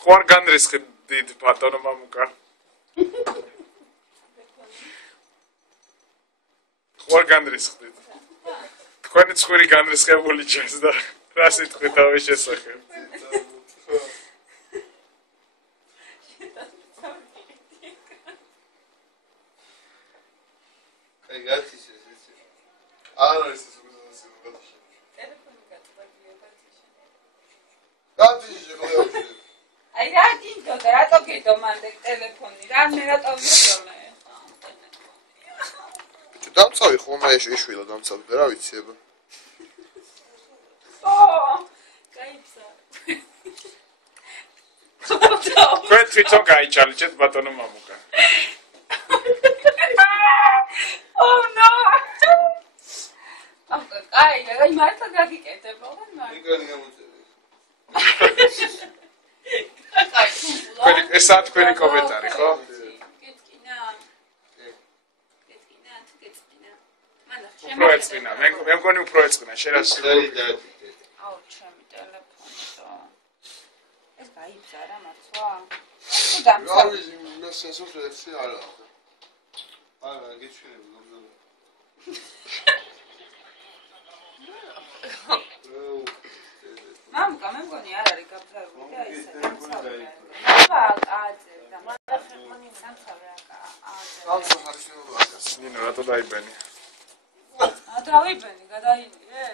ხوار განრისხდით ბატონო მამუკა. ხوار განრისხდით. თქვენი ცხვირი განრისხებული ჩანს და რა სიტყვით თავის შესახებ. აი გაცის ეს. არა ეს უზენაესი გაცის. ტელეფონი გაწვაგია გაცის. გაცის ხოლმე. აი რა დინდო და რატო გიდო მანდ ტელეფონი რა მე რატო ვისწავლე დამცავი ხოლმე ეშვილა დამცავი და რა ვიცი აბა გაიცა თქვენ თვითონ გაიჩალიჩეთ ბატონო მამუკა Oh no აი რა იმართა გაგიკეთებ ხოლმე იქანი გამოწევი ესა თქვენი კომენტარი ხო? პროექცინა, მე მგონი უფრო ეწყინა, შენ რა შეიძლება აუ ჩემი ტელეფონი ეს გაიბზა რა მართლა? თუ დამცავი მე სენსორს ეცი არა არა გიჩვენებ ნომზოლა მამუკა მე მგონი არ არის გაბზარული და ისა დამცავი აზე და მარა ხერმანი დამცავი აზე ნინო რატო დაიბენი? დავიბენი გადაინირე